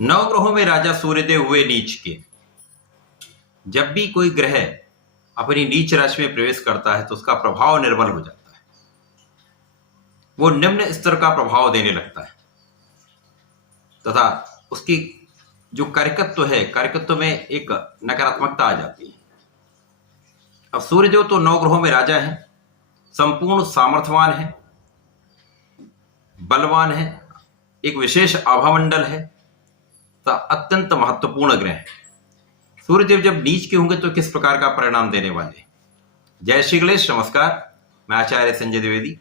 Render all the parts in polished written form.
नवग्रहों में राजा सूर्यदेव हुए नीच के। जब भी कोई ग्रह अपनी नीच राशि में प्रवेश करता है तो उसका प्रभाव निर्बल हो जाता है, वो निम्न स्तर का प्रभाव देने लगता है तथा उसकी जो कार्यकत्व है, कार्यकत्व में एक नकारात्मकता आ जाती है। अब सूर्यदेव तो नवग्रहों में राजा है, संपूर्ण सामर्थ्यवान है, बलवान है, एक विशेष आभामंडल है तथा अत्यंत महत्वपूर्ण ग्रह है। सूर्यदेव जब नीच के होंगे तो किस प्रकार का परिणाम देने वाले? जय श्री गणेश, नमस्कार। मैं आचार्य संजय द्विवेदी।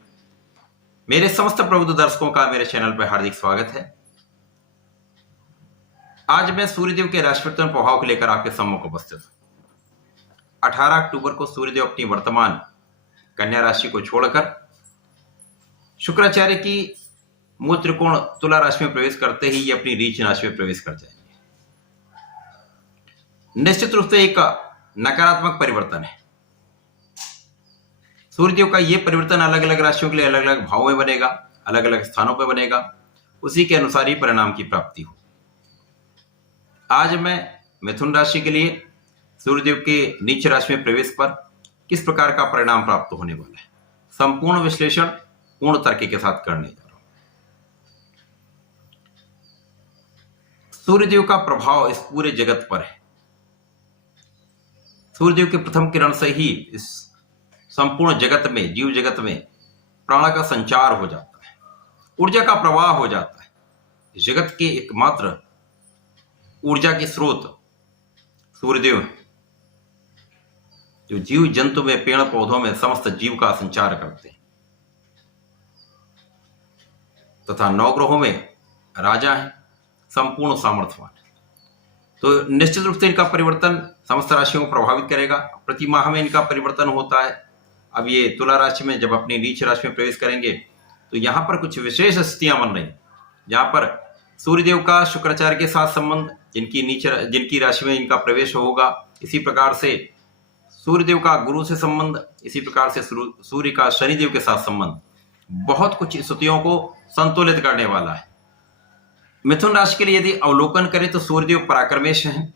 मेरे समस्त प्रबुद्ध दर्शकों का मेरे चैनल पर हार्दिक स्वागत है। आज मैं सूर्यदेव के राशि परिवर्तन प्रभाव को लेकर आपके सम्मुख उपस्थित हूं। 18 अक्टूबर को सूर्यदेव अपनी वर्तमान कन्या राशि को छोड़कर शुक्राचार्य की मूल त्रिकोण तुला राशि में प्रवेश करते ही ये अपनी नीच राशि में प्रवेश कर जाएंगे। निश्चित रूप से एक नकारात्मक परिवर्तन है। सूर्यदेव का यह परिवर्तन अलग अलग राशियों के लिए अलग अलग भावों में बनेगा, अलग अलग स्थानों पर बनेगा, उसी के अनुसार ही परिणाम की प्राप्ति हो। आज मैं मिथुन राशि के लिए सूर्यदेव के नीच राशि में प्रवेश पर किस प्रकार का परिणाम प्राप्त होने वाला है, संपूर्ण विश्लेषण पूर्ण तर्क के साथ करने जा रहा हूं। सूर्यदेव का प्रभाव इस पूरे जगत पर है। सूर्यदेव के प्रथम किरण से ही इस संपूर्ण जगत में, जीव जगत में प्राण का संचार हो जाता है, ऊर्जा का प्रवाह हो जाता है। जगत के एकमात्र ऊर्जा के स्रोत सूर्यदेव हैं, जो जीव जंतु में, पेड़ पौधों में समस्त जीव का संचार करते हैं तथा नवग्रहों में राजा हैं, संपूर्ण सामर्थ्यवान। तो निश्चित रूप से इनका परिवर्तन समस्त राशियों को प्रभावित करेगा। प्रति माह में इनका परिवर्तन होता है। अब ये तुला राशि में जब अपनी नीच राशि में प्रवेश करेंगे तो यहां पर कुछ विशेष स्थितियां बन रही, जहां पर सूर्यदेव का शुक्राचार्य के साथ संबंध, जिनकी राशि में इनका प्रवेश होगा, इसी प्रकार से सूर्यदेव का गुरु से संबंध, इसी प्रकार से सूर्य का शनिदेव के साथ संबंध, बहुत कुछ स्थितियों को संतुलित करने वाला है। मिथुन राशि के लिए यदि अवलोकन करें तो सूर्यदेव पराक्रमेश हैं।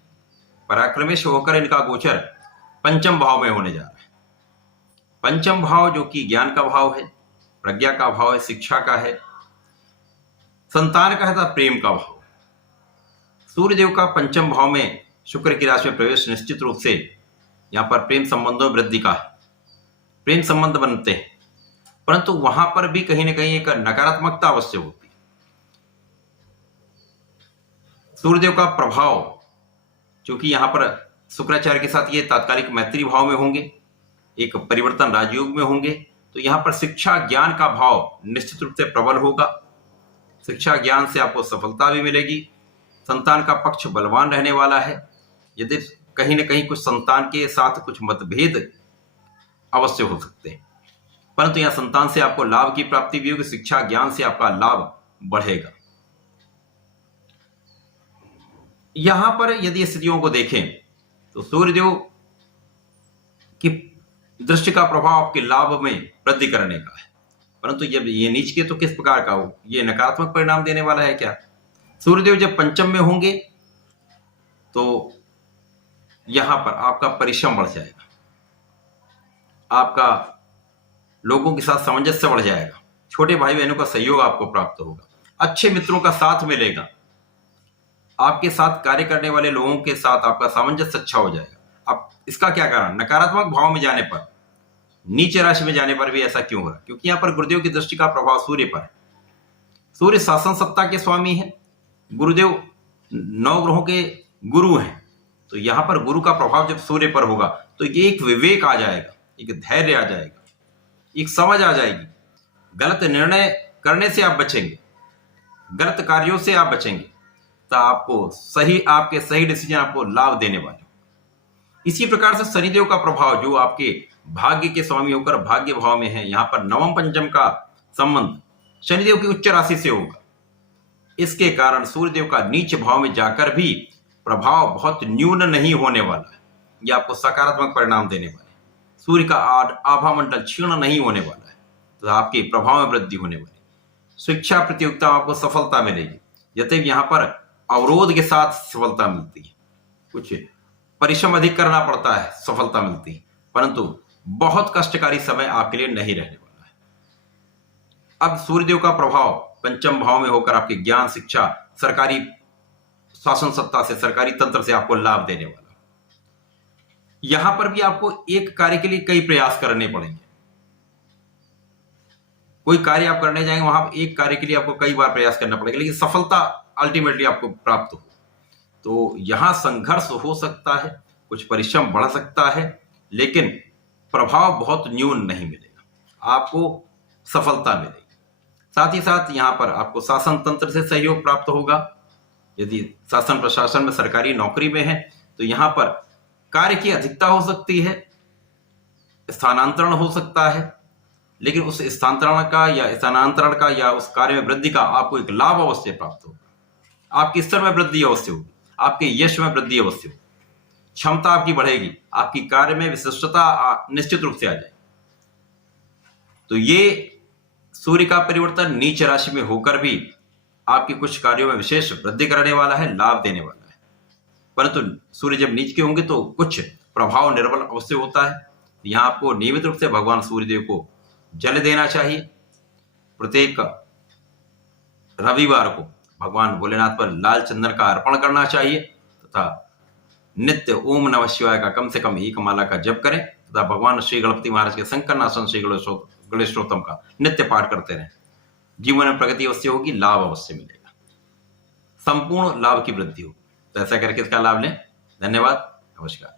पराक्रमेश होकर इनका गोचर पंचम भाव में होने जा रहा है। पंचम भाव जो कि ज्ञान का भाव है, प्रज्ञा का भाव है, शिक्षा का है, संतान का है तथा प्रेम का भाव। सूर्यदेव का पंचम भाव में शुक्र की राशि में प्रवेश निश्चित रूप से यहां पर प्रेम संबंधों में वृद्धि का है। प्रेम संबंध बनते हैं, परंतु वहां पर भी कहीं ना कहीं एक नकारात्मकता अवश्य होती है। सूर्यदेव का प्रभाव क्योंकि यहां पर शुक्राचार्य के साथ ये तात्कालिक मैत्री भाव में होंगे, एक परिवर्तन राजयोग में होंगे, तो यहां पर शिक्षा ज्ञान का भाव निश्चित रूप से प्रबल होगा। शिक्षा ज्ञान से आपको सफलता भी मिलेगी। संतान का पक्ष बलवान रहने वाला है। यदि कहीं ना कहीं कुछ संतान के साथ कुछ मतभेद अवश्य हो सकते हैं, परंतु यहां संतान से आपको लाभ की प्राप्ति भी होगी। शिक्षा ज्ञान से आपका लाभ बढ़ेगा। यहां पर यदि स्थितियों को देखें तो सूर्यदेव की दृष्टि का प्रभाव आपके लाभ में वृद्धि करने का है, परंतु जब ये नीच के तो किस प्रकार का हो, ये नकारात्मक परिणाम देने वाला है क्या? सूर्यदेव जब पंचम में होंगे तो यहां पर आपका परिश्रम बढ़ जाएगा, आपका लोगों के साथ सामंजस्य बढ़ जाएगा, छोटे भाई बहनों का सहयोग आपको प्राप्त होगा, अच्छे मित्रों का साथ मिलेगा, आपके साथ कार्य करने वाले लोगों के साथ आपका सामंजस्य अच्छा हो जाएगा। अब इसका क्या कारण? नकारात्मक भाव में जाने पर, नीच राशि में जाने पर भी ऐसा क्यों हो रहा है? क्योंकि यहां पर गुरुदेव की दृष्टि का प्रभाव सूर्य पर है। सूर्य शासन सत्ता के स्वामी है, गुरुदेव नवग्रहों के गुरु हैं, तो यहां पर गुरु का प्रभाव जब सूर्य पर होगा तो ये एक विवेक आ जाएगा, एक धैर्य आ जाएगा, एक समझ आ जाएगी। गलत निर्णय करने से आप बचेंगे, गलत कार्यों से आप बचेंगे, तो आपको आपके सही डिसीजन आपको लाभ देने वाले। इसी प्रकार से शनिदेव का प्रभाव जो आपके भाग्य के स्वामी होकर भाग्य भाव में है, यहां पर नवम पंचम का संबंध शनिदेव की उच्च राशि से होगा। इसके कारण सूर्यदेव का नीच भाव में जाकर भी प्रभाव बहुत न्यून नहीं होने वाला है, यह आपको सकारात्मक परिणाम देने वाला है। सूर्य का आभा मंडल क्षीण नहीं होने वाला है, तो आपके प्रभाव में वृद्धि होने वाली। शिक्षा प्रतियोगिता में आपको सफलता मिलेगी। यद्यपि यहाँ पर अवरोध के साथ सफलता मिलती है, कुछ परिश्रम अधिक करना पड़ता है, सफलता मिलती है, परंतु बहुत कष्टकारी समय आपके लिए नहीं रहने वाला है। अब सूर्यदेव का प्रभाव पंचम भाव में होकर आपके ज्ञान, शिक्षा, सरकारी शासन सत्ता से, सरकारी तंत्र से आपको लाभ देने वाला। यहां पर भी आपको एक कार्य के लिए कई प्रयास करने पड़ेंगे। कोई कार्य आप करने जाएंगे, वहां एक कार्य के लिए आपको कई बार प्रयास करना पड़ेगा, लेकिन सफलता अल्टीमेटली आपको प्राप्त हो। तो यहां संघर्ष हो सकता है, कुछ परिश्रम बढ़ सकता है, लेकिन प्रभाव बहुत न्यून नहीं मिलेगा, आपको सफलता मिलेगी। साथ ही साथ यहां पर आपको शासन तंत्र से सहयोग प्राप्त होगा। यदि शासन प्रशासन में, सरकारी नौकरी में है, तो यहां पर कार्य की अधिकता हो सकती है, स्थानांतरण हो सकता है, लेकिन उस स्थानांतरण का या उस कार्य में वृद्धि का आपको एक लाभ अवश्य प्राप्त होगा। आपके स्तर में वृद्धि अवश्य होगी, आपके यश में वृद्धि अवश्य होगी, क्षमता आपकी बढ़ेगी, आपकी कार्य में विशिष्टता निश्चित रूप से आ जाएगी। तो ये सूर्य का परिवर्तन नीच राशि में होकर भी आपके कुछ कार्यों में विशेष वृद्धि करने वाला है, लाभ देने वाला है। परंतु सूर्य जब नीच के होंगे तो कुछ प्रभाव निर्बल अवश्य होता है। यहां आपको नियमित रूप से भगवान सूर्यदेव को जल देना चाहिए। प्रत्येक रविवार को भगवान भोलेनाथ पर लाल चंदन का अर्पण करना चाहिए तथा नित्य ओम नमः शिवाय का कम से कम एक माला का जप करें तथा भगवान श्री गणपति महाराज के संकरनाशन श्री गणेश स्तोत्रम का नित्य पाठ करते रहें। जीवन में प्रगति अवश्य होगी, लाभ अवश्य मिलेगा, संपूर्ण लाभ की वृद्धि होगी। तो ऐसा करके इसका लाभ लें। धन्यवाद, नमस्कार।